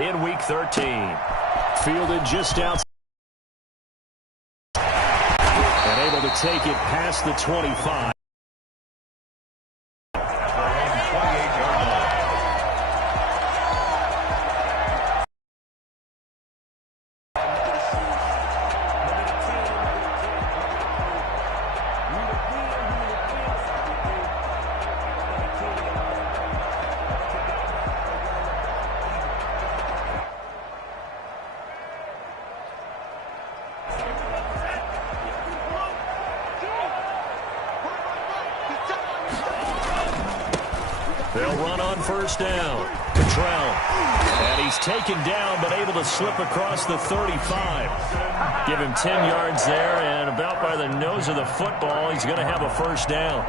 in Week 13. Fielded just outside. And able to take it past the 25. They'll run on first down. Cottrell. And he's taken down, but able to slip across the 35. Give him 10 yards there, and about by the nose of the football, he's going to have a first down.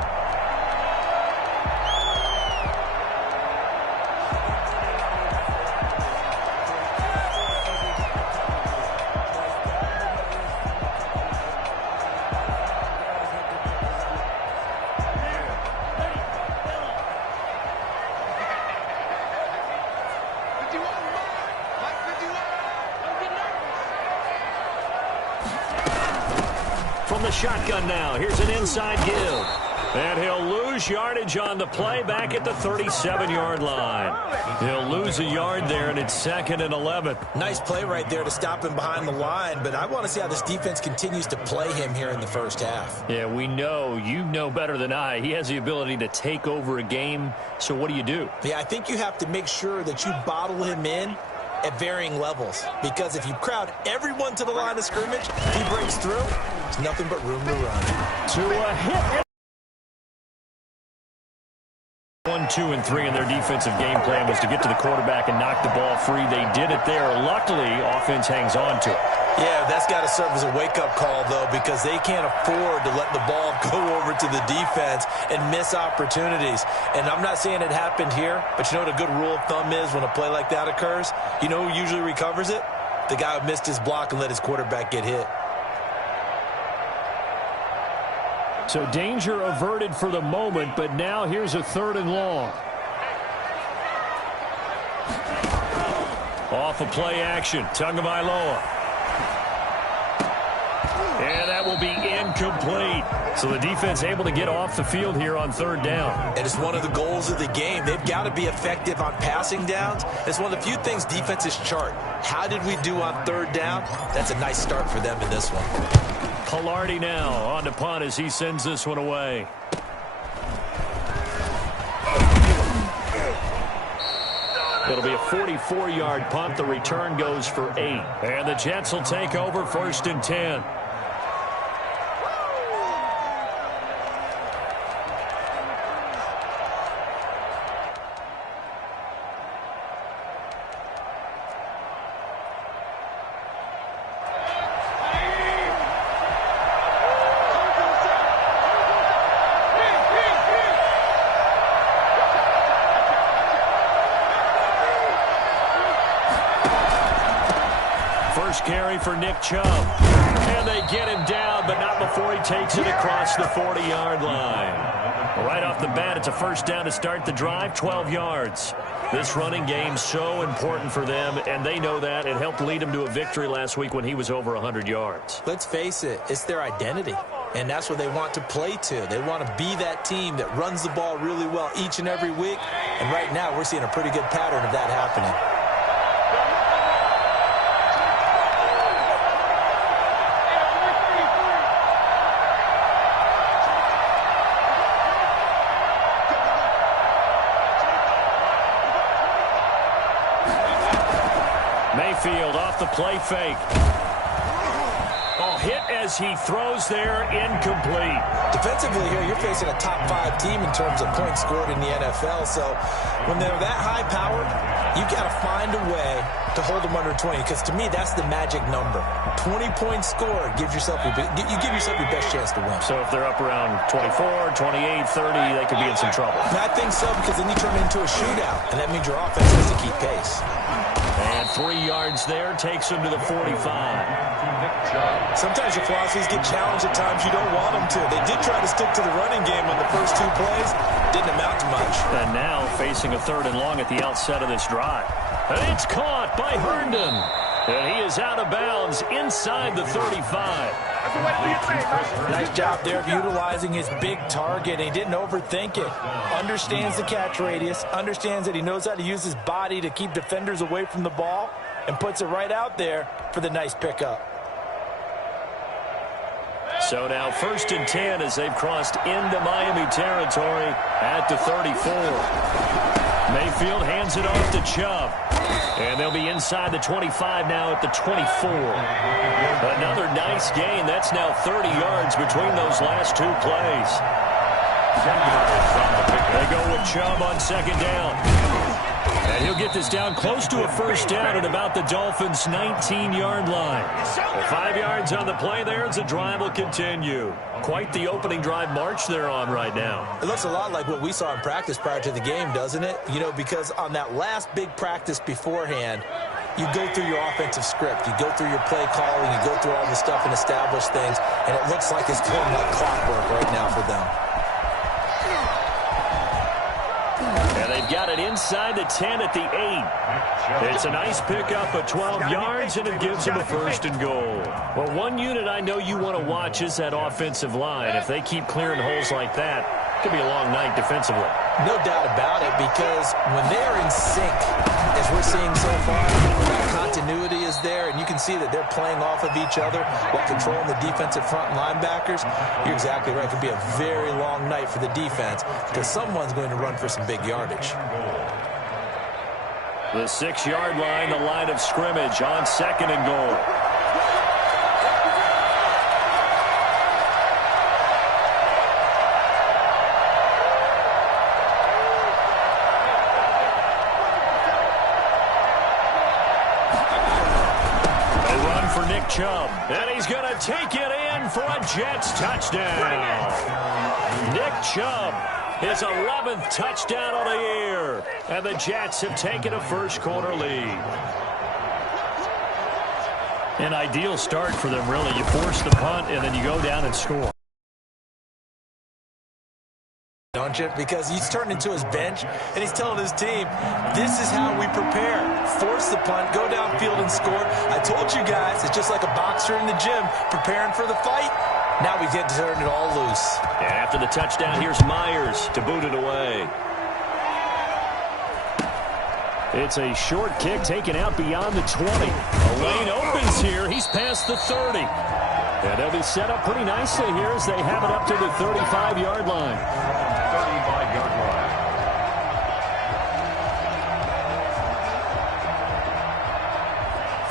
From the shotgun now, here's an inside give. And he'll lose yardage on the play back at the 37-yard line. He'll lose a yard there, and it's 2nd and 11. Nice play right there to stop him behind the line, but I want to see how this defense continues to play him here in the first half. Yeah, we know. You know better than I. He has the ability to take over a game, so what do? Yeah, I think you have to make sure that you bottle him in at varying levels, because if you crowd everyone to the line of scrimmage, he breaks through, there's nothing but room to run. To a hit. 1, 2, and 3 in their defensive game plan was to get to the quarterback and knock the ball free. They did it there. Luckily, offense hangs on to it. Yeah, that's got to serve as a wake-up call, though, because they can't afford to let the ball go over to the defense and miss opportunities. And I'm not saying it happened here, but you know what a good rule of thumb is when a play like that occurs? You know who usually recovers it? The guy who missed his block and let his quarterback get hit. So danger averted for the moment, but now here's a 3rd and long. Off of play action, Tagovailoa. And that will be incomplete. So the defense able to get off the field here on 3rd down. And it's one of the goals of the game. They've got to be effective on passing downs. It's one of the few things defenses chart. How did we do on 3rd down? That's a nice start for them in this one. Pilardi now on the punt as he sends this one away. It'll be a 44-yard punt. The return goes for 8. And the Jets will take over 1st and 10. First carry for Nick Chubb. And they get him down, but not before he takes it across the 40-yard line. Right off the bat, it's a first down to start the drive, 12 yards. This running game's so important for them, and they know that. It helped lead them to a victory last week when he was over 100 yards. Let's face it, it's their identity, and that's what they want to play to. They want to be that team that runs the ball really well each and every week, and right now we're seeing a pretty good pattern of that happening. Mayfield off the play fake. Oh, hit as he throws there, incomplete. Defensively here, you're facing a top 5 team in terms of points scored in the NFL. So when they're that high powered, you've got to find a way to hold them under 20. Because to me, that's the magic number. 20 points scored gives yourself you give yourself your best chance to win. So if they're up around 24, 28, 30, they could be in some trouble. And I think so, because then you turn it into a shootout, and that means your offense has to keep pace. And 3 yards there takes him to the 45. Sometimes your philosophies get challenged at times you don't want them to. They did try to stick to the running game on the first 2 plays. didn't amount to much. And now facing a 3rd and long at the outset of this drive. And it's caught by Herndon. And he is out of bounds inside the 35. Nice job there of utilizing his big target. He didn't overthink it. Understands the catch radius. Understands that he knows how to use his body to keep defenders away from the ball. And puts it right out there for the nice pickup. So now 1st and 10 as they've crossed into Miami territory at the 34. Mayfield hands it off to Chubb. And they'll be inside the 25 now at the 24. Another nice gain. That's now 30 yards between those last 2 plays. They go with Chubb on 2nd down. And he'll get this down close to a 1st down at about the Dolphins' 19-yard line. 5 yards on the play there as the drive will continue. Quite the opening drive march they're on right now. It looks a lot like what we saw in practice prior to the game, doesn't it? You know, because on that last big practice beforehand, you go through your offensive script. You go through your play calling. You go through all the stuff and establish things. And it looks like it's going like clockwork right now for them. And they've got it inside the 10 at the 8. It's a nice pickup of 12 yards, and it gives them a 1st and goal. Well, one unit I know you want to watch is that offensive line. If they keep clearing holes like that, it could be a long night defensively. No doubt about it, because when they're in sync, as we're seeing so far, that continuity is there, and you can see that they're playing off of each other while controlling the defensive front linebackers. You're exactly right. It could be a very long night for the defense because someone's going to run for some big yardage. The 6-yard line, the line of scrimmage on 2nd and goal. Chubb, and he's going to take it in for a Jets touchdown. Nick Chubb, his 11th touchdown on the year, and the Jets have taken a 1st quarter lead. An ideal start for them, really. You force the punt, and then you go down and score. Don't you? Because he's turned into his bench, and he's telling his team, this is how we prepare. Force the punt, go downfield and score. I told you guys, it's just like a boxer in the gym preparing for the fight. Now we get to turn it all loose. And after the touchdown, here's Myers to boot it away. It's a short kick taken out beyond the 20. A lane opens here. He's past the 30. And they'll be set up pretty nicely here as they have it up to the 35-yard line. 35-yard line.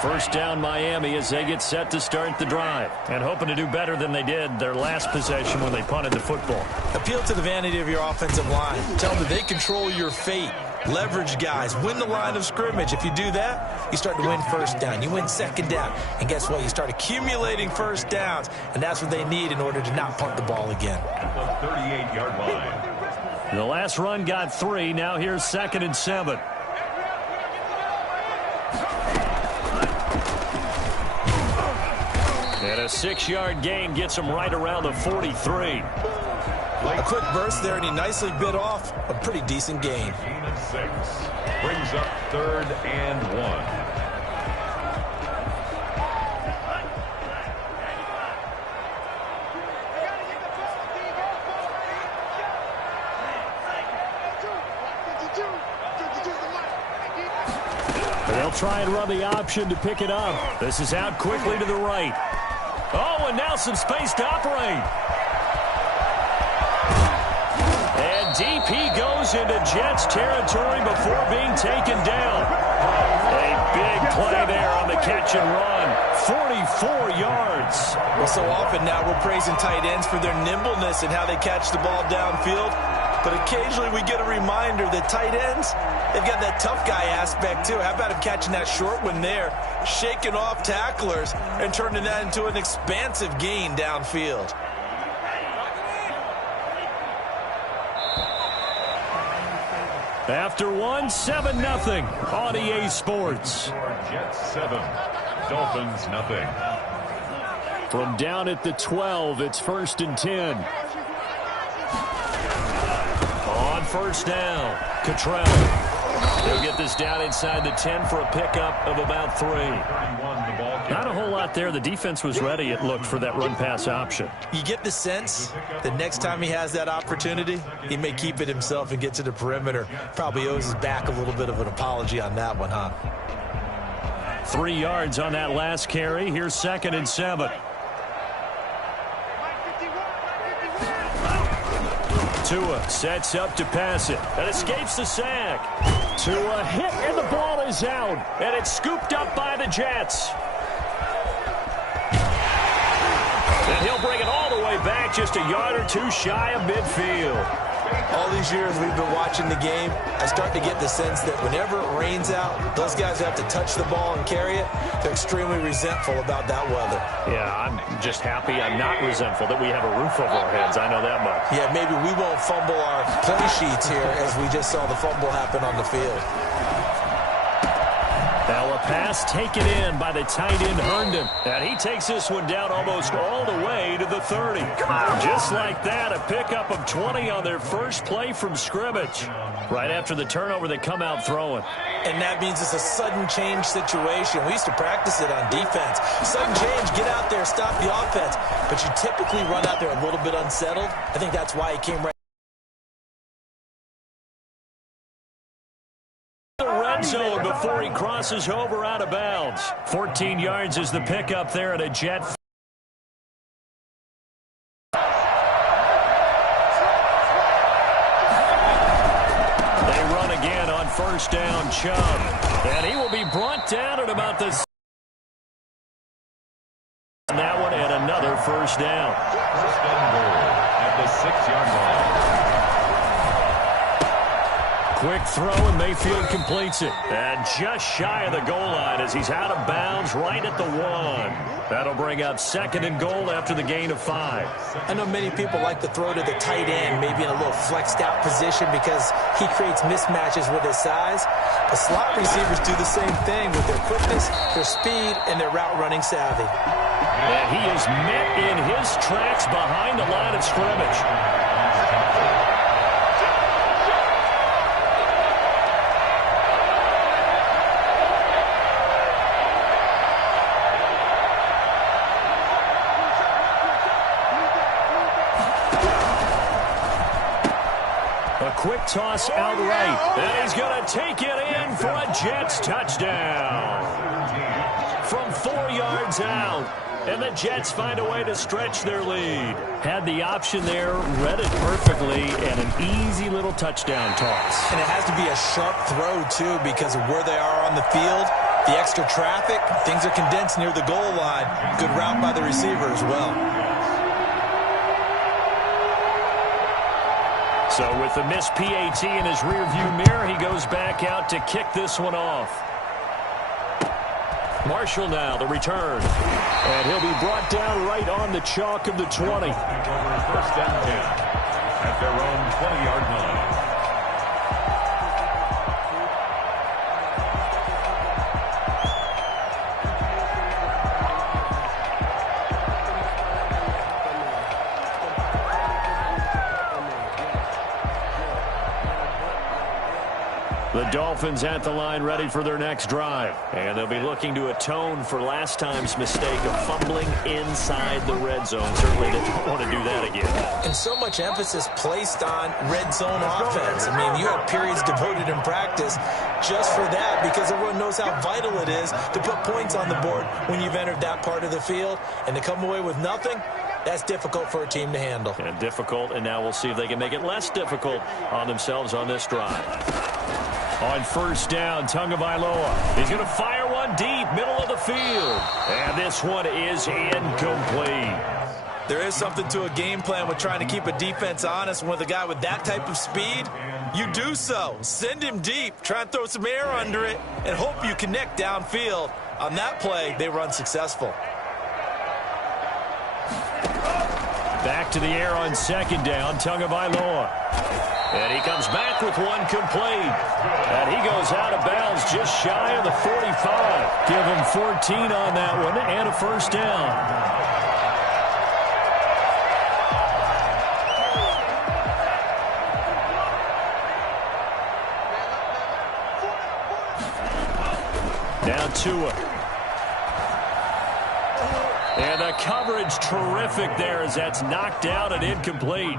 First down Miami as they get set to start the drive. And hoping to do better than they did their last possession when they punted the football. Appeal to the vanity of your offensive line. Tell them that they control your fate. Leverage guys. Win the line of scrimmage. If you do that, you start to win 1st down. You win 2nd down. And guess what? You start accumulating 1st downs. And that's what they need in order to not punt the ball again. At the 38-yard line. The last run got 3. Now here's 2nd and 7. And a 6-yard gain gets them right around the 43. A quick burst there, and he nicely bit off a pretty decent gain. 6 brings up 3rd and 1. They'll try and run the option to pick it up. This is out quickly to the right. Oh, and now some space to operate. And DP goes into Jets territory before being taken down. A big play there on the catch and run. 44 yards. Well, so often now we're praising tight ends for their nimbleness and how they catch the ball downfield. But occasionally we get a reminder that tight ends, they've got that tough guy aspect too. How about him catching that short one there, shaking off tacklers, and turning that into an expansive gain downfield. After 7-0 on EA Sports. Jets 7, Dolphins 0. From down at the 12, it's 1st and 10. first down. Cottrell. He'll get this down inside the 10 for a pickup of about 3. Not a whole lot there. The defense was ready, it looked, for that run-pass option. You get the sense that next time he has that opportunity, he may keep it himself and get to the perimeter. Probably owes his back a little bit of an apology on that one, huh? 3 yards on that last carry. Here's 2nd and 7. Tua sets up to pass it and escapes the sack. Tua hit and the ball is out, and it's scooped up by the Jets. And he'll bring it all the way back, just a yard or 2 shy of midfield. All these years we've been watching the game, I start to get the sense that whenever it rains out, those guys who have to touch the ball and carry it, they're extremely resentful about that weather. Yeah, I'm just happy I'm not resentful that we have a roof over our heads. I know that much. Yeah, maybe we won't fumble our play sheets here as we just saw the fumble happen on the field. Now a pass taken in by the tight end Herndon. And he takes this one down almost all the way to the 30. Just like that, a pickup of 20 on their first play from scrimmage. Right after the turnover, they come out throwing. And that means it's a sudden change situation. We used to practice it on defense. Sudden change, get out there, stop the offense. But you typically run out there a little bit unsettled. I think that's why he came right. Zone before he crosses over out of bounds. 14 yards is the pickup there at a Jet. They run again on first down, Chubb. And he will be brought down at about the... And that one and another first down. First and goal at the 6-yard line. Quick throw, and Mayfield completes it. And just shy of the goal line as he's out of bounds right at the 1. That'll bring up 2nd and goal after the gain of 5. I know many people like to throw to the tight end, maybe in a little flexed out position because he creates mismatches with his size. The slot receivers do the same thing with their quickness, their speed, and their route running savvy. And he is met in his tracks behind the line of scrimmage. Quick toss out right, and he's going to take it in for a Jets touchdown. From 4 yards out, and the Jets find a way to stretch their lead. Had the option there, read it perfectly, and an easy little touchdown toss. And it has to be a sharp throw, too, because of where they are on the field. The extra traffic, things are condensed near the goal line. Good route by the receiver as well. So with the missed PAT in his rearview mirror, he goes back out to kick this one off. Marshall now, the return. And he'll be brought down right on the chalk of the 20. First and 10 at their own 20-yard line. The Dolphins at the line ready for their next drive. And they'll be looking to atone for last time's mistake of fumbling inside the red zone. Certainly they don't want to do that again. And so much emphasis placed on red zone offense. I mean, you have periods devoted in practice just for that because everyone knows how vital it is to put points on the board when you've entered that part of the field. And to come away with nothing, that's difficult for a team to handle. And difficult, and now we'll see if they can make it less difficult on themselves on this drive. On first down, Tagovailoa. He's going to fire one deep, middle of the field. And this one is incomplete. There is something to a game plan with trying to keep a defense honest. With a guy with that type of speed, you do so. Send him deep, try and throw some air under it, and hope you connect downfield. On that play, they were unsuccessful. Back to the air on second down, Tagovailoa. And he comes back with one complete. And he goes out of bounds just shy of the 45. Give him 14 on that one and a first down. Now Tua. And the coverage terrific there as that's knocked down and incomplete.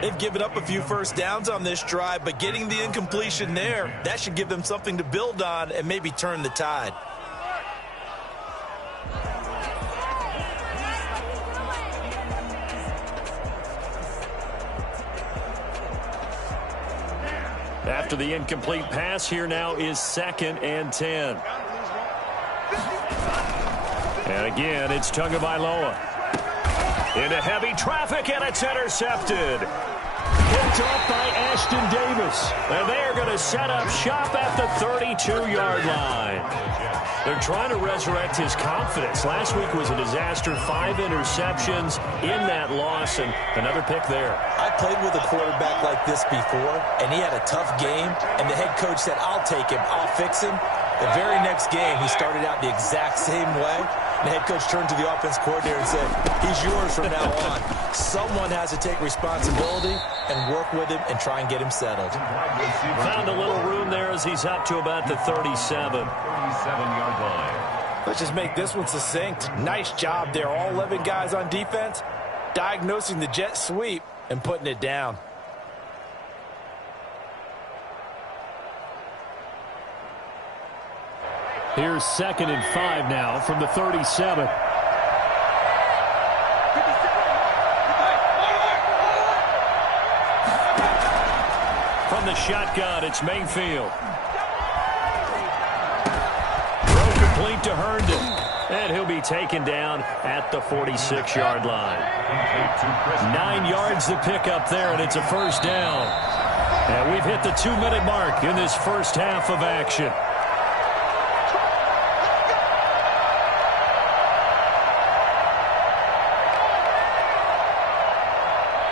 They've given up a few first downs on this drive, but getting the incompletion there, that should give them something to build on and maybe turn the tide. After the incomplete pass, here now is 2nd and 10. And again, it's Tagovailoa. Into heavy traffic, and it's intercepted. Picked off by Ashton Davis. And they are going to set up shop at the 32-yard line. They're trying to resurrect his confidence. Last week was a disaster. 5 interceptions in that loss, and another pick there. I played with a quarterback like this before, and he had a tough game, and the head coach said, I'll take him, I'll fix him. The very next game, he started out the exact same way. The head coach turned to the offense coordinator and said, he's yours from now on. Someone has to take responsibility and work with him and try and get him settled. Found a little room there as he's up to about the 37. 37-yard line. Let's just make this one succinct. Nice job there. All 11 guys on defense, diagnosing the jet sweep and putting it down. Here's 2nd and 5 now from the 37. From the shotgun, it's Mayfield. Throw complete to Herndon. And he'll be taken down at the 46-yard line. 9 yards to pick up there, and it's a first down. And we've hit the 2-minute mark in this first half of action.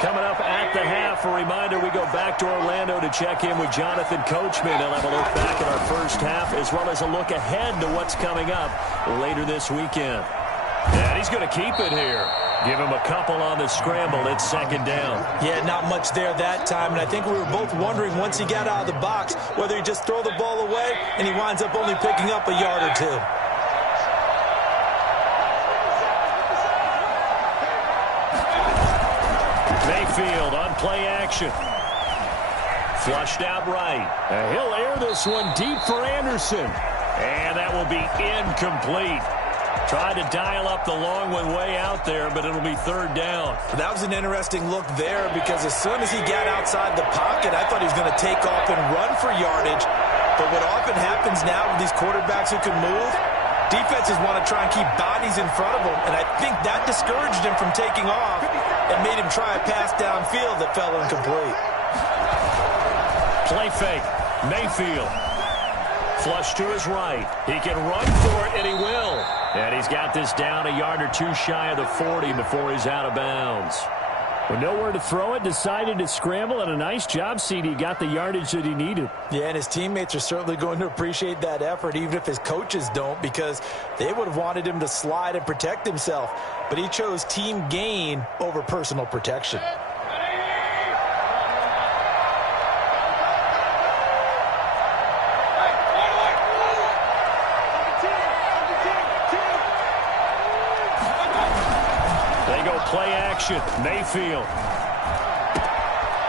Coming up at the half, a reminder, we go back to Orlando to check in with Jonathan Coachman. He'll have a look back at our first half as well as a look ahead to what's coming up later this weekend. And he's going to keep it here. Give him a couple on the scramble. It's 2nd down. Yeah, not much there that time, and I think we were both wondering once he got out of the box whether he just throw the ball away and he winds up only picking up a yard or two. Mayfield on play action. Flushed out right. And he'll air this one deep for Anderson. And that will be incomplete. Tried to dial up the long one way out there, but it'll be 3rd down. That was an interesting look there because as soon as he got outside the pocket, I thought he was going to take off and run for yardage. But what often happens now with these quarterbacks who can move, defenses want to try and keep bodies in front of them, and I think that discouraged him from taking off and made him try a pass downfield that fell incomplete. Play fake. Mayfield. Flush to his right. He can run for it, and he will. And he's got this down a yard or two shy of the 40 before he's out of bounds. With nowhere to throw it, decided to scramble, and a nice job, CD. Got the yardage that he needed. Yeah, and his teammates are certainly going to appreciate that effort, even if his coaches don't, because they would have wanted him to slide and protect himself. But he chose team gain over personal protection. Play action. Mayfield.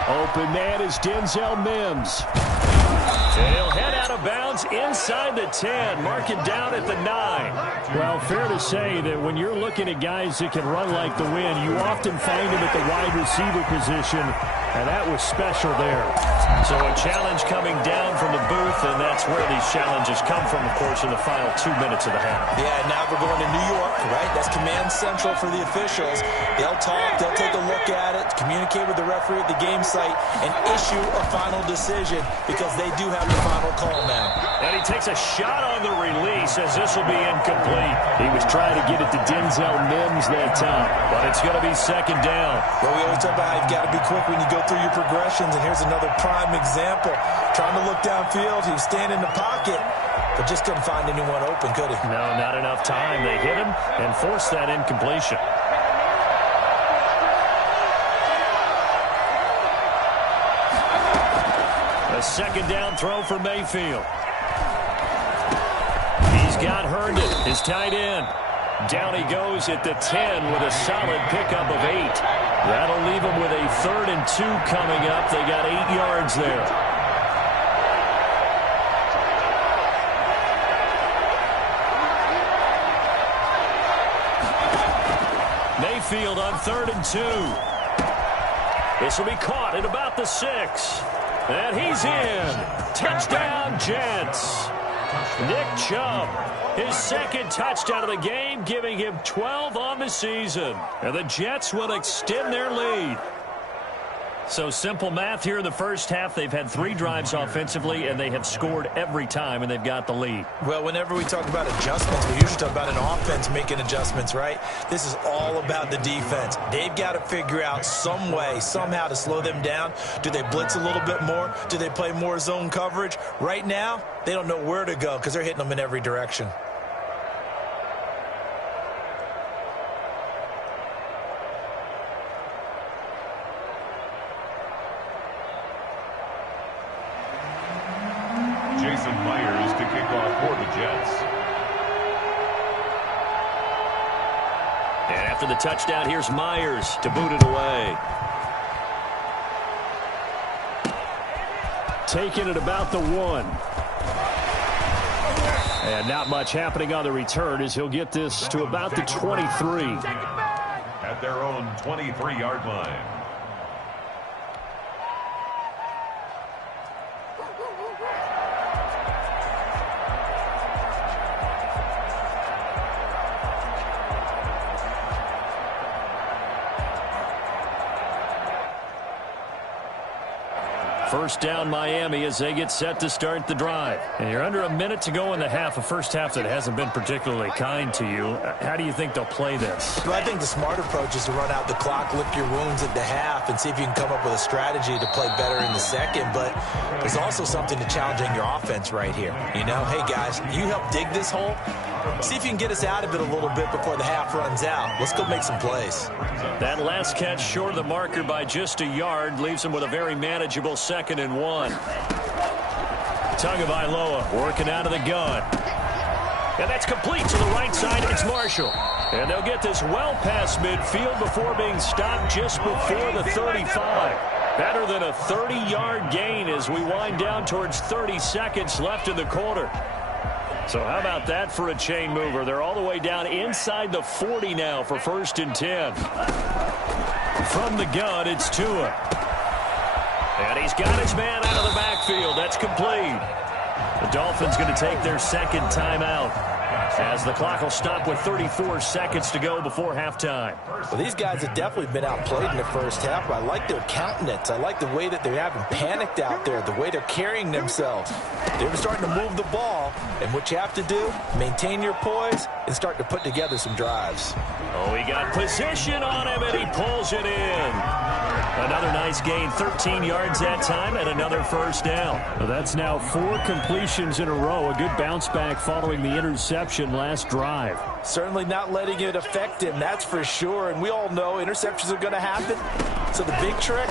Open man is Denzel Mims. And he'll head out of bounds inside the 10. Mark it down at the 9. Well, fair to say that when you're looking at guys that can run like the wind, you often find them at the wide receiver position. And that was special there. So a challenge coming down from the booth, and that's where these challenges come from, of course, in the final 2 minutes of the half. Yeah, now we're going to New York, right? That's command central for the officials. They'll talk, they'll take a look at it, communicate with the referee at the game site, and issue a final decision because they do have the final call now. And he takes a shot on the release as this will be incomplete. He was trying to get it to Denzel Mims that time, but it's going to be 2nd down. Well, we always talk about how you've got to be quick when you go through your progressions, and here's another prime example. Trying to look downfield, he was standing in the pocket, but just couldn't find anyone open, could he? No, not enough time. They hit him and forced that incompletion. A 2nd down throw for Mayfield. He's got Herndon, his tight end. Down he goes at the 10 with a solid pickup of 8. That'll leave him with a 3rd and 2 coming up. They got 8 yards there. Mayfield on 3rd and 2. This will be caught at about the 6. And he's in. Touchdown, Jets. Nick Chubb, his 2nd touchdown of the game, giving him 12 on the season. And the Jets will extend their lead. So simple math here in the first half. They've had 3 drives offensively, and they have scored every time, and they've got the lead. Well, whenever we talk about adjustments, we usually talk about an offense making adjustments, right? This is all about the defense. They've got to figure out some way, somehow to slow them down. Do they blitz a little bit more? Do they play more zone coverage? Right now, they don't know where to go because they're hitting them in every direction. To kick off for the Jets. And after the touchdown, here's Myers to boot it away. Taking it about the 1. And not much happening on the return as he'll get this to about the 23. At their own 23-yard line. First down, Miami, as they get set to start the drive. And you're under a minute to go in the half, a first half that hasn't been particularly kind to you. How do you think they'll play this? Well, I think the smart approach is to run out the clock, lick your wounds at the half, and see if you can come up with a strategy to play better in the second. But there's also something to challenging your offense right here. You know, hey, guys, you help dig this hole. See if you can get us out of it a little bit before the half runs out. Let's go make some plays. That last catch short of the marker by just a yard leaves him with a very manageable 2nd and 1. Tagovailoa working out of the gun. And that's complete to the right side. It's Marshall. And they'll get this well past midfield before being stopped just before the 35. Better than a 30-yard gain as we wind down towards 30 seconds left in the quarter. So how about that for a chain mover? They're all the way down inside the 40 now for 1st and 10. From the gun, it's Tua. And he's got his man out of the backfield. That's complete. The Dolphins going to take their 2nd timeout as the clock will stop with 34 seconds to go before halftime. Well, these guys have definitely been outplayed in the first half. I like their countenance. I like the way that they haven't panicked out there, the way they're carrying themselves. They're starting to move the ball, and what you have to do, maintain your poise and start to put together some drives. Oh, he got position on him, and he pulls it in. Another nice gain, 13 yards that time, and another first down. Well, that's now 4 completions in a row. A good bounce back following the interception last drive. Certainly not letting it affect him, that's for sure. And we all know interceptions are going to happen. So the big trick,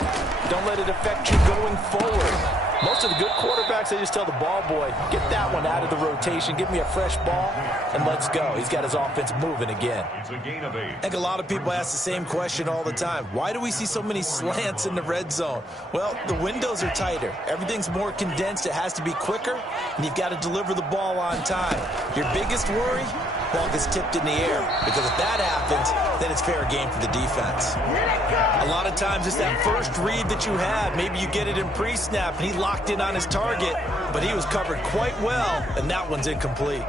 don't let it affect you going forward. Most of the good quarterbacks, they just tell the ball boy, get that one out of the rotation, give me a fresh ball, and let's go. He's got his offense moving again. It's a gain of 8. I think a lot of people ask the same question all the time. Why do we see so many slants in the red zone? Well, the windows are tighter. Everything's more condensed. It has to be quicker, and you've got to deliver the ball on time. Your biggest worry? Ball gets tipped in the air, because if that happens, then it's fair game for the defense. A lot of times it's that first read that you have. Maybe you get it in pre-snap, and he locked in on his target, but he was covered quite well, and that one's incomplete.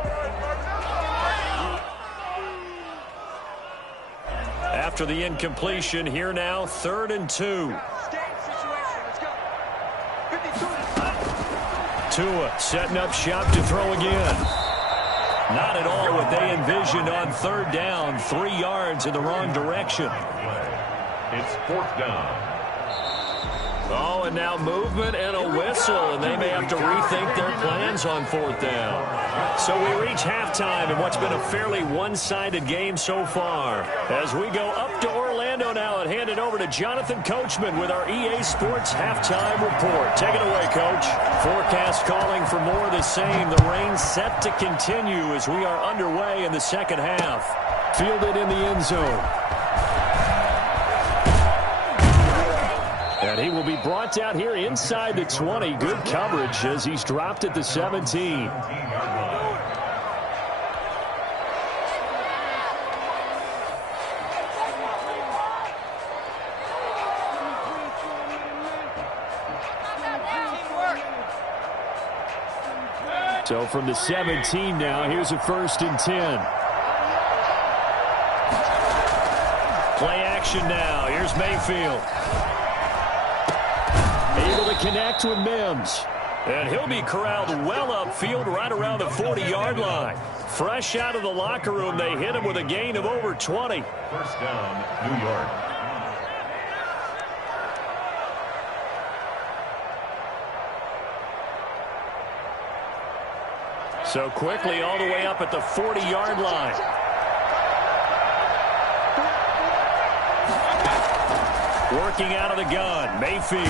After the incompletion, here now, 3rd and 2. Tua setting up shop to throw again. Not at all what they envisioned on 3rd down. 3 yards in the wrong direction. It's 4th down. Oh, and now movement and a whistle, and they may have to rethink their plans on fourth down. So we reach halftime in what's been a fairly one-sided game so far. As we go up to Orlando now and hand it over to Jonathan Coachman with our EA Sports Halftime Report. Take it away, Coach. Forecast calling for more of the same. The rain set to continue as we are underway in the second half. Fielded in the end zone. And he will be brought down here inside the 20. Good coverage as he's dropped at the 17. So from the 17 now, here's a 1st and 10. Play action now. Here's Mayfield. Able to connect with Mims. And he'll be corralled well upfield right around the 40-yard line. Fresh out of the locker room, they hit him with a gain of over 20. First down, New York. So quickly all the way up at the 40-yard line. Working out of the gun, Mayfield.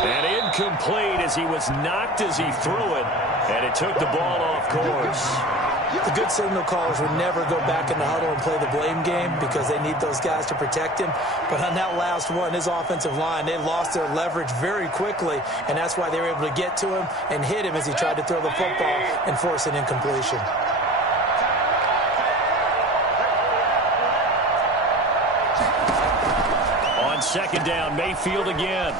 And incomplete as he was knocked as he threw it, and it took the ball off course. The good signal callers would never go back in the huddle and play the blame game because they need those guys to protect him. But on that last one, his offensive line, they lost their leverage very quickly, and that's why they were able to get to him and hit him as he tried to throw the football and force an incompletion. On second down, Mayfield again.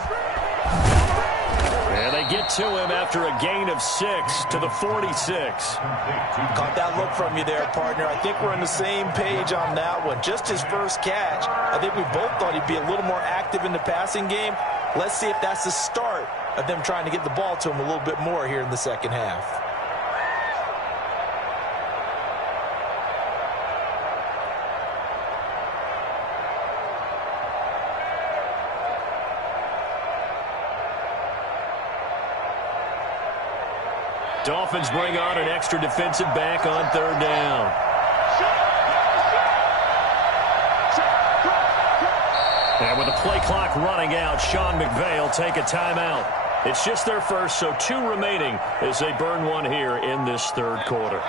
And they get to him after a gain of 6 to the 46. Caught that look from you there, partner. I think we're on the same page on that one. Just his first catch. I think we both thought he'd be a little more active in the passing game. Let's see if that's the start of them trying to get the ball to him a little bit more here in the second half. Dolphins bring on an extra defensive back on third down. And with the play clock running out, Sean McVay will take a timeout. It's just their first, so 2 remaining as they burn one here in this third quarter.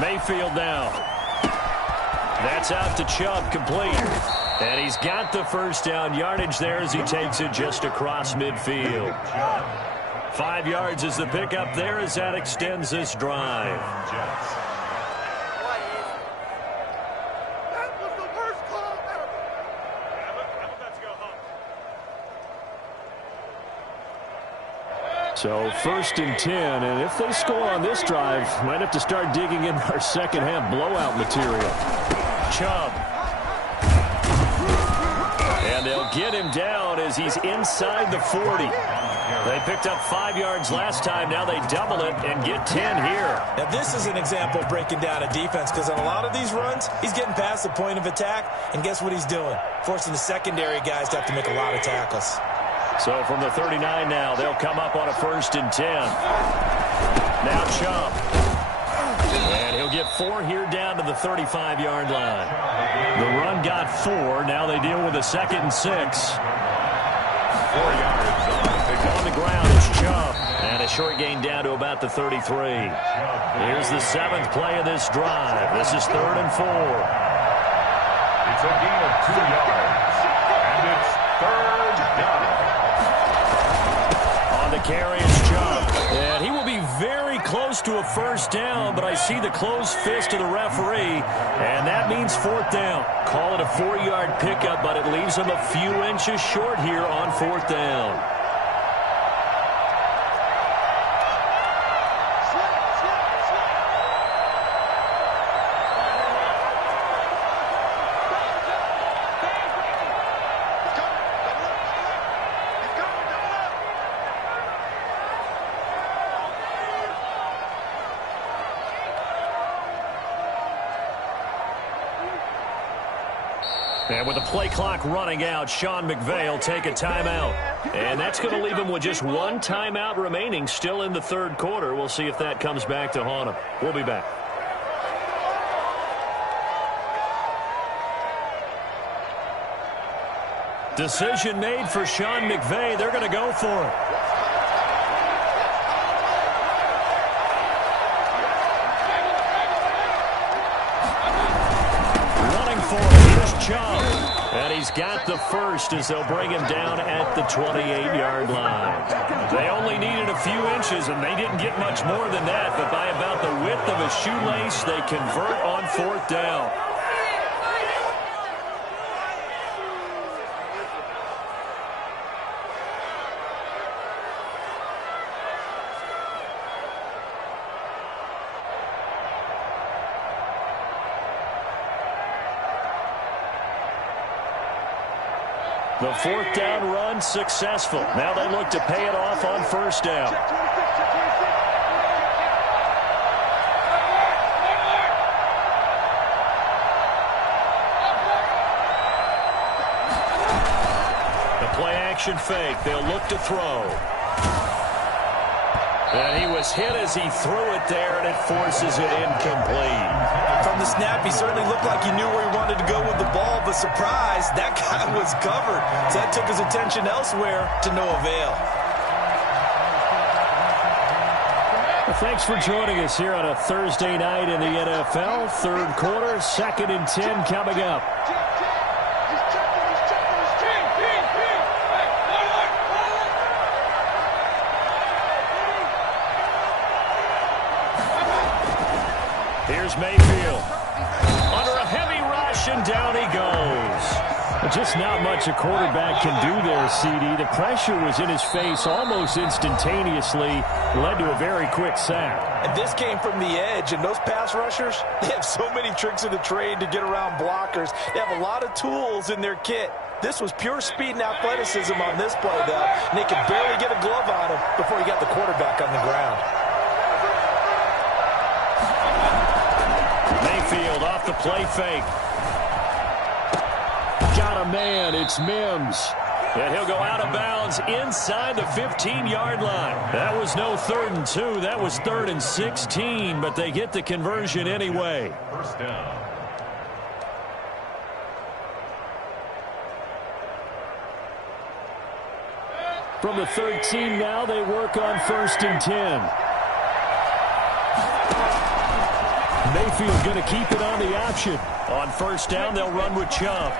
Mayfield now. That's out to Chubb, complete. And he's got the first down yardage there as he takes it just across midfield. 5 yards is the pickup there as that extends this drive. So 1st and 10, and if they score on this drive, might have to start digging in our second half blowout material. Chubb. And they'll get him down as he's inside the 40. They picked up 5 yards last time. Now they double it and get 10 here. Now this is an example of breaking down a defense because on a lot of these runs, he's getting past the point of attack, and guess what he's doing? Forcing the secondary guys to have to make a lot of tackles. So from the 39 now, they'll come up on a 1st and 10. Now Chubb. And he'll get 4 here down to the 35-yard line. The run got 4. Now they deal with a 2nd and 6. 4 yards on the ground is Chubb. And a short gain down to about the 33. Here's the 7th play of this drive. This is 3rd and 4. It's a gain of 2 yards. And it's 3rd down. On the carry is Chubb. And he will be very close to a first down, but I see the closed fist of the referee, and that means 4th down. Call it a 4-yard pickup, but it leaves him a few inches short here on 4th down. And with the play clock running out, Sean McVay will take a timeout. And that's going to leave him with just one timeout remaining still in the third quarter. We'll see if that comes back to haunt him. We'll be back. Decision made for Sean McVay. They're going to go for it. Running for it. Here's Chubb. And he's got the first as they'll bring him down at the 28-yard line. They only needed a few inches, and they didn't get much more than that. But by about the width of a shoelace, they convert on fourth down. The fourth down run successful. Now they look to pay it off on first down. The play action fake. They'll look to throw. And he was hit as he threw it there, and it forces it incomplete. From the snap, he certainly looked like he knew where he wanted to go with the ball, but surprise, that guy was covered. So that took his attention elsewhere to no avail. Well, thanks for joining us here on a Thursday night in the NFL. Third quarter, 2nd and 10 coming up. Here's Mayfield. Under a heavy rush, and down he goes. But just not much a quarterback can do there, CD. The pressure was in his face almost instantaneously. Led to a very quick sack. And this came from the edge, and those pass rushers, they have so many tricks of the trade to get around blockers. They have a lot of tools in their kit. This was pure speed and athleticism on this play, though, and they could barely get a glove on him before he got the quarterback on the ground. Mayfield off the play fake. Got a man. It's Mims. And he'll go out of bounds inside the 15-yard line. That was no 3rd and 2. That was 3rd and 16, but they get the conversion anyway. First down. From the 13 now, they work on 1st and 10. Mayfield going to keep it on the option. On first down, they'll run with Chubb.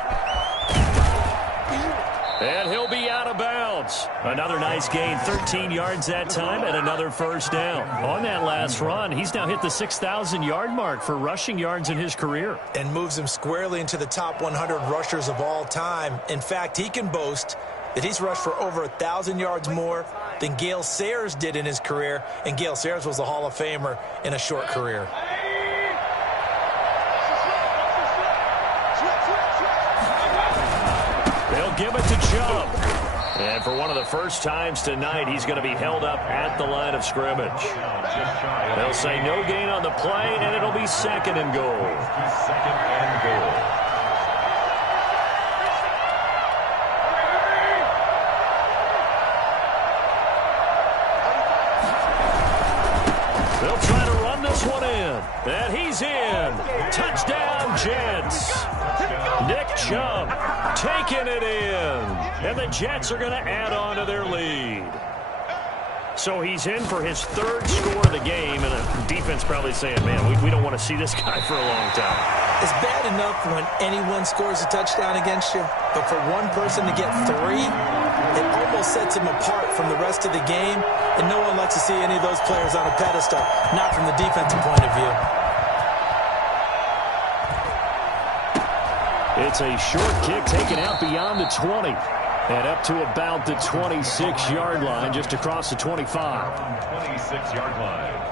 And he'll be out of bounds. Another nice gain, 13 yards that time, and another first down. On that last run, he's now hit the 6,000-yard mark for rushing yards in his career. And moves him squarely into the top 100 rushers of all time. In fact, he can boast that he's rushed for over 1,000 yards more than Gale Sayers did in his career. And Gale Sayers was a Hall of Famer in a short career. They'll give it to Chubb. And for one of the first times tonight, he's going to be held up at the line of scrimmage. They'll say no gain on the play, and it'll be 2nd and goal. 2nd and goal. They'll try to run this one in. And he's in. Touchdown, Jets. Nick Chubb taking it in. And the Jets are going to add on to their lead. So he's in for his 3rd score of the game, and the defense probably saying, man, we don't want to see this guy for a long time. It's bad enough when anyone scores a touchdown against you, but for one person to get 3, it almost sets him apart from the rest of the game, and no one likes to see any of those players on a pedestal, not from the defensive point of view. It's a short kick taken out beyond the 20 and up to about the 26-yard line, just across the 25. 26-yard line.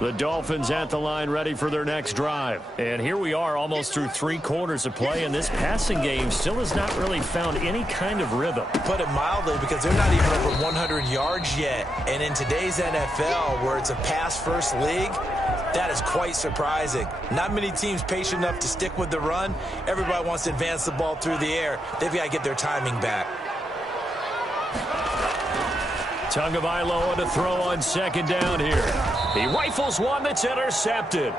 The Dolphins at the line ready for their next drive. And here we are almost through 3 quarters of play, and this passing game still has not really found any kind of rhythm. Put it mildly, because they're not even over 100 yards yet. And in today's NFL, where it's a pass-first league, that is quite surprising. Not many teams patient enough to stick with the run. Everybody wants to advance the ball through the air. They've got to get their timing back. Tagovailoa to throw on second down here. He rifles one that's intercepted.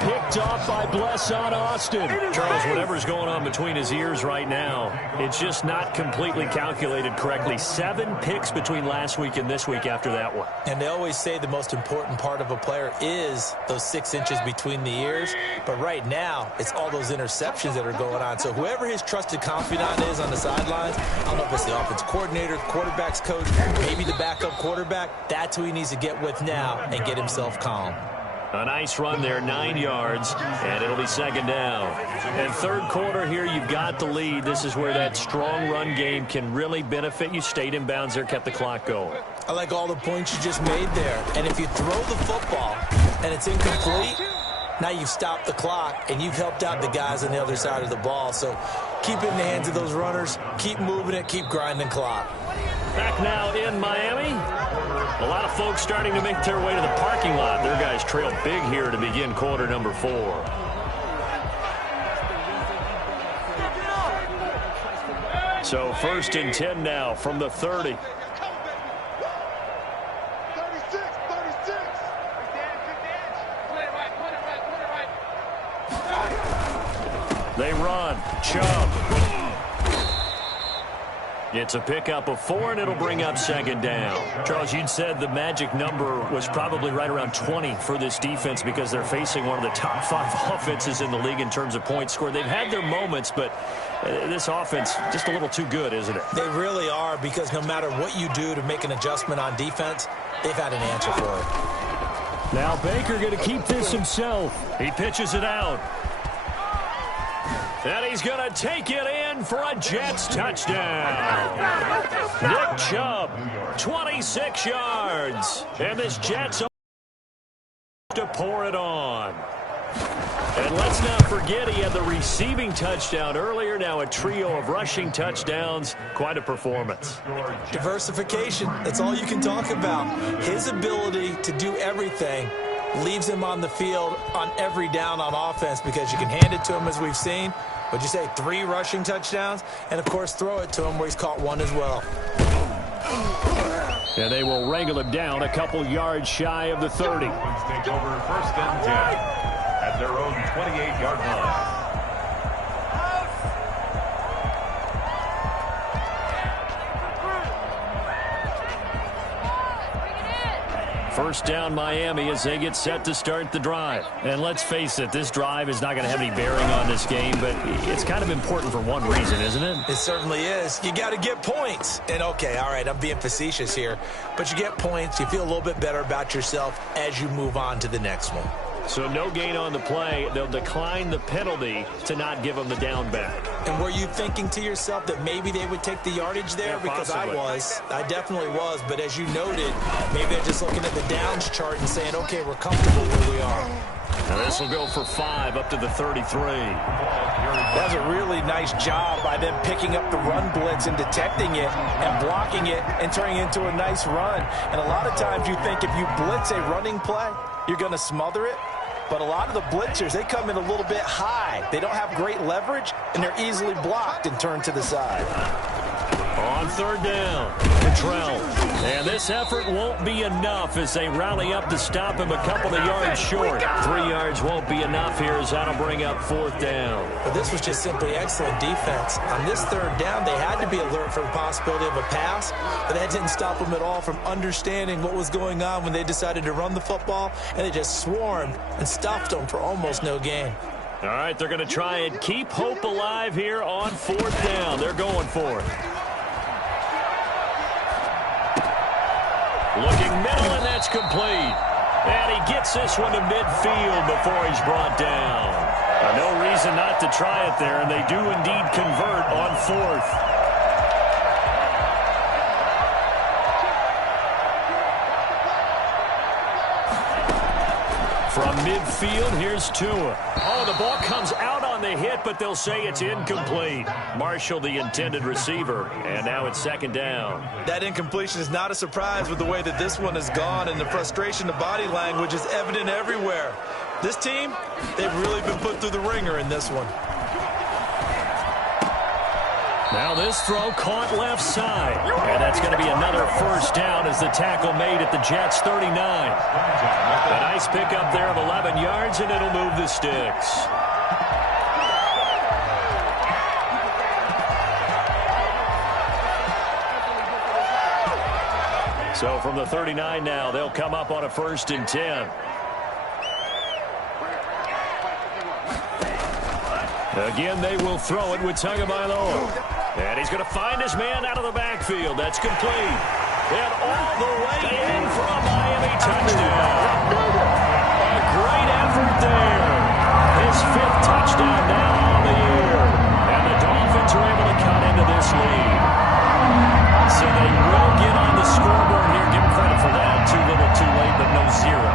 Picked off by Blesson Austin. Charles, whatever's going on between his ears right now, it's just not completely calculated correctly. 7 picks between last week and this week after that one. And they always say the most important part of a player is those 6 inches between the ears. But right now, it's all those interceptions that are going on. So whoever his trusted confidant is on the sidelines, I don't know if it's the offense coordinator, quarterback's coach, maybe the backup quarterback, that's who he needs to get with now and get himself calm. A nice run there, 9 yards, and it'll be second down. And third quarter here, you've got the lead. This is where that strong run game can really benefit you. Stayed in bounds there, kept the clock going. I like all the points you just made there. And if you throw the football and it's incomplete, now you've stopped the clock and you've helped out the guys on the other side of the ball. So keep it in the hands of those runners. Keep moving it. Keep grinding clock. Back now in Miami. A lot of folks starting to make their way to the parking lot. Their guys trail big here to begin quarter number 4. So 1st and 10 now from the 30. They run. Chubb. It's a pickup of 4, and it'll bring up second down. Charles, you'd said the magic number was probably right around 20 for this defense because they're facing one of the top 5 offenses in the league in terms of points scored. They've had their moments, but this offense just a little too good, isn't it? They really are, because no matter what you do to make an adjustment on defense, they've had an answer for it. Now Baker going to keep this himself. He pitches it out. And he's going to take it in for a Jets touchdown. Nick Chubb, 26 yards. And this Jets to pour it on. And let's not forget he had the receiving touchdown earlier. Now a trio of rushing touchdowns. Quite a performance. Diversification. That's all you can talk about. His ability to do everything leaves him on the field on every down on offense, because you can hand it to him, as we've seen. Would you say 3 rushing touchdowns? And, of course, throw it to him where he's caught 1 as well. And they will wrangle him down a couple yards shy of the 30. Take over 1st and 10 at their own 28-yard line. First down Miami as they get set to start the drive. And let's face it, this drive is not going to have any bearing on this game, but it's kind of important for one reason, isn't it? It certainly is. You got to get points. And, okay, all right, I'm being facetious here, but you get points, you feel a little bit better about yourself as you move on to the next one. So no gain on the play. They'll decline the penalty to not give them the down back. And were you thinking to yourself that maybe they would take the yardage there? Yeah, because possibly. I definitely was. But as you noted, maybe they're just looking at the downs chart and saying, okay, we're comfortable where we are. Now this will go for 5 up to the 33. That was a really nice job by them picking up the run blitz and detecting it and blocking it and turning it into a nice run. And a lot of times you think if you blitz a running play, you're going to smother it. But a lot of the blitzers, they come in a little bit high. They don't have great leverage, and they're easily blocked and turned to the side. On 3rd down, Cottrell. And this effort won't be enough as they rally up to stop him a couple of yards short. 3 yards won't be enough here as that'll bring up 4th down. But this was just simply excellent defense. On this 3rd down, they had to be alert for the possibility of a pass, but that didn't stop them at all from understanding what was going on when they decided to run the football, and they just swarmed and stuffed them for almost no gain. All right, they're going to try and keep hope alive here on 4th down. They're going for it. Looking middle, and that's complete. And he gets this one to midfield before he's brought down. No reason not to try it there, and they do indeed convert on 4th. From midfield, here's Tua. Oh, the ball comes out on the hit, but they'll say it's incomplete. Marshall, the intended receiver, and now it's second down. That incompletion is not a surprise with the way that this one has gone, and the frustration of body language is evident everywhere. This team, they've really been put through the ringer in this one. Now this throw caught left side. And that's going to be another first down as the tackle made at the Jets' 39. A nice pickup there of 11 yards, and it'll move the sticks. So from the 39 now, they'll come up on a 1st and 10. Again, they will throw it with Tagovailoa. And he's going to find his man out of the backfield. That's complete. And all the way in for a Miami touchdown. A great effort there. His 5th touchdown now on the year. And the Dolphins are able to cut into this lead. So they will get on the scoreboard here. Give them credit for that. Too little, too late, but no zero.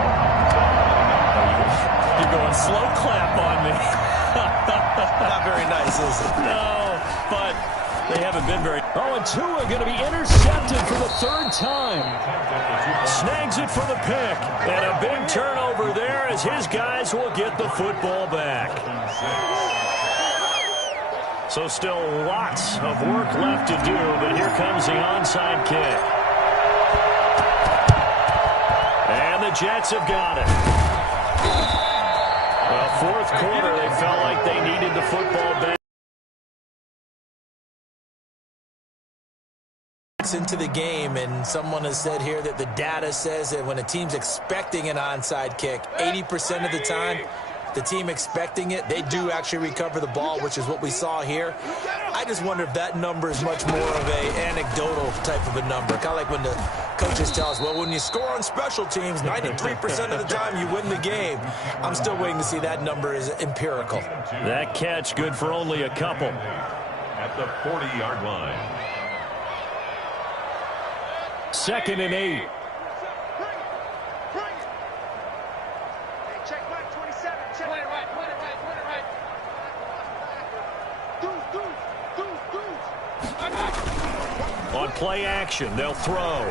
You're going slow clap on me. Not very nice, is it? No, but they haven't been very... Oh, and Tua going to be intercepted for the 3rd time. Snags it for the pick. And a big turnover there as his guys will get the football back. So still lots of work left to do, but here comes the onside kick. And the Jets have got it. Well, 4th quarter, they felt like they needed the football back. Into the game, and someone has said here that the data says that when a team's expecting an onside kick, 80% of the time, the team expecting it, they do actually recover the ball, which is what we saw here. I just wonder if that number is much more of a anecdotal type of a number. Kind of like when the coaches tell us, well, when you score on special teams, 93% of the time you win the game. I'm still waiting to see that number is empirical. That catch good for only a couple. At the 40-yard line. 2nd and 8. On play action, they'll throw.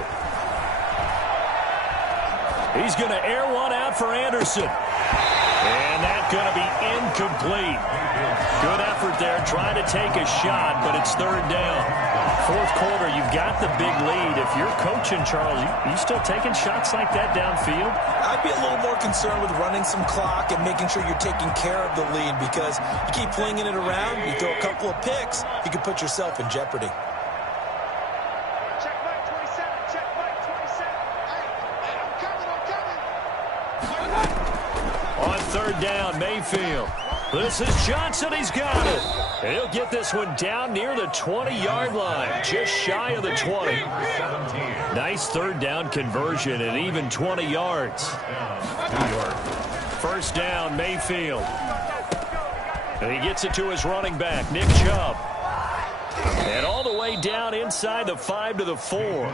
He's going to air one out for Anderson. And that's going to be incomplete. Good effort there, trying to take a shot, but it's 3rd down. 4th quarter, you've got the big lead. If you're coaching, Charles, you still taking shots like that downfield? I'd be a little more concerned with running some clock and making sure you're taking care of the lead, because you keep flinging it around, you throw a couple of picks, you can put yourself in jeopardy. On 3rd down, Mayfield. This is Johnson. He's got it. And he'll get this one down near the 20-yard line, just shy of the 20. Nice 3rd down conversion and even 20 yards. 1st down, Mayfield. And he gets it to his running back, Nick Chubb. And all the way down inside the 5 to the 4.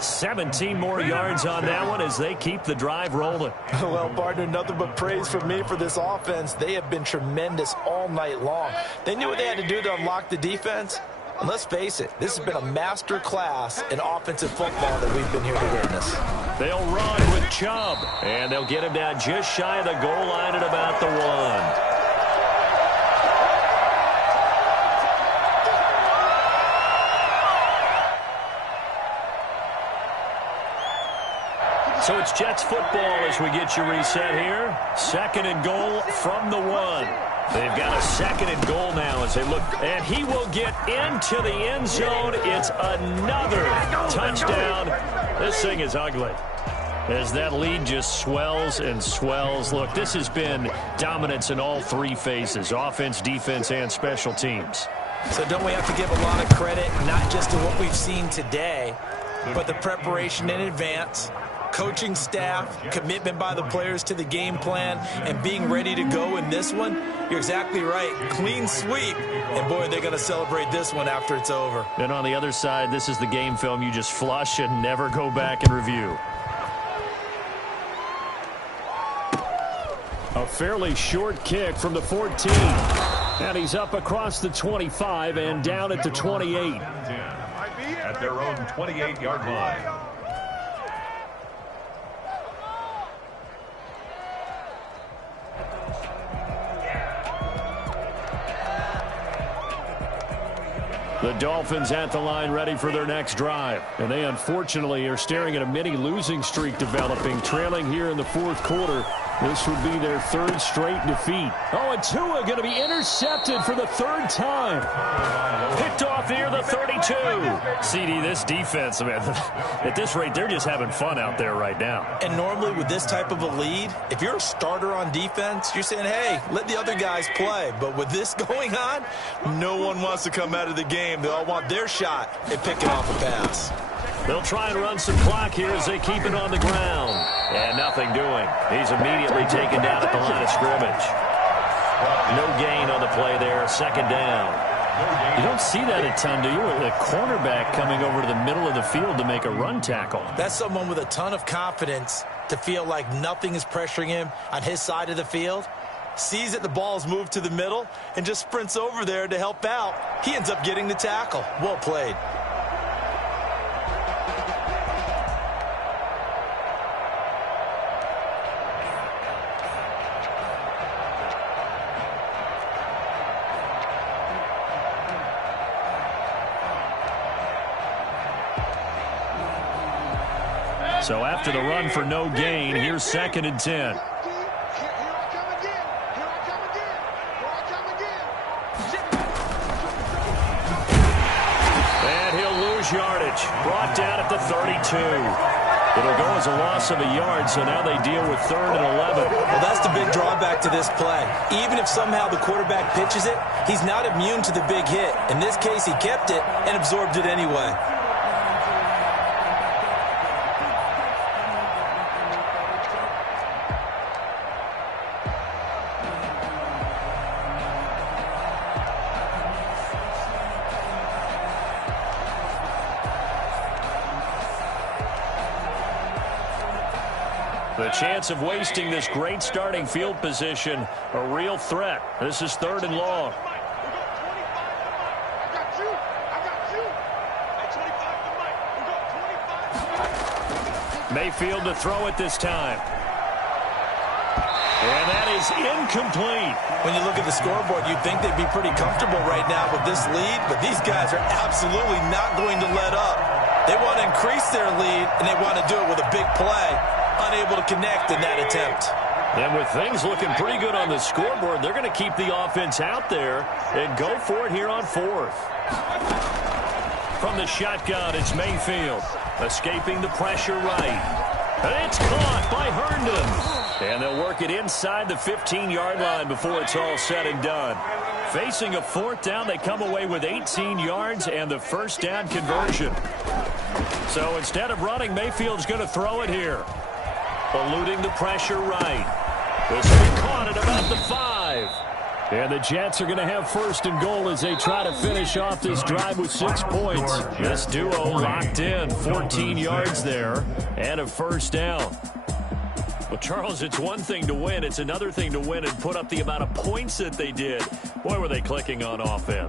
17 more yards on that one as they keep the drive rolling. Well, partner, nothing but praise from me for this offense. They have been tremendous all night long. They knew what they had to do to unlock the defense. And let's face it, this has been a master class in offensive football that we've been here to witness. They'll run with Chubb. And they'll get him down just shy of the goal line at about the 1. So it's Jets football as we get you reset here. 2nd and goal from the 1. They've got a 2nd and goal now as they look. And he will get into the end zone. It's another touchdown. This thing is ugly as that lead just swells and swells. Look, this has been dominance in all 3 phases, offense, defense, and special teams. So don't we have to give a lot of credit, not just to what we've seen today, but the preparation in advance, coaching staff, commitment by the players to the game plan, and being ready to go in this one? You're exactly right. Clean sweep. And, boy, they're going to celebrate this one after it's over. And on the other side, this is the game film you just flush and never go back and review. A fairly short kick from the 14. And he's up across the 25 and down at the 28. At their own 28-yard line. The Dolphins at the line ready for their next drive. And they unfortunately are staring at a mini losing streak developing, trailing here in the fourth quarter. This would be their third straight defeat. Oh, and Tua going to be intercepted for the third time. Picked off near the 32. CD, this defense, man, at this rate, they're just having fun out there right now. And normally with this type of a lead, if you're a starter on defense, you're saying, hey, let the other guys play. But with this going on, no one wants to come out of the game. They all want their shot at picking off a pass. They'll try and run some clock here as they keep it on the ground. And nothing doing. He's immediately taken down at the line of scrimmage. No gain on the play there. Second down. You don't see that a ton, do you? A cornerback coming over to the middle of the field to make a run tackle. That's someone with a ton of confidence to feel like nothing is pressuring him on his side of the field. Sees that the ball's moved to the middle and just sprints over there to help out. He ends up getting the tackle. Well played. So after the run for no gain, here's 2nd and 10. And he'll lose yardage. Brought down at the 32. It'll go as a loss of a yard, so now they deal with 3rd and 11. Well, that's the big drawback to this play. Even if somehow the quarterback pitches it, he's not immune to the big hit. In this case, he kept it and absorbed it anyway. The chance of wasting this great starting field position, a real threat. This is 3rd and long. Mayfield to throw it this time. And that is incomplete. When you look at the scoreboard, you'd think they'd be pretty comfortable right now with this lead, but these guys are absolutely not going to let up. They want to increase their lead, and they want to do it with a big play. Unable to connect in that attempt. And with things looking pretty good on the scoreboard, they're going to keep the offense out there and go for it here on 4th. From the shotgun, it's Mayfield. Escaping the pressure right. And it's caught by Herndon. And they'll work it inside the 15-yard line before it's all said and done. Facing a 4th down, they come away with 18 yards and the first down conversion. So instead of running, Mayfield's going to throw it here. Eluding the pressure right. This will be caught at about the 5. And the Jets are going to have 1st and goal as they try to finish off this drive with 6 points. This duo locked in, 14 yards there, and a first down. Well, Charles, it's one thing to win. It's another thing to win and put up the amount of points that they did. Boy, were they clicking on offense.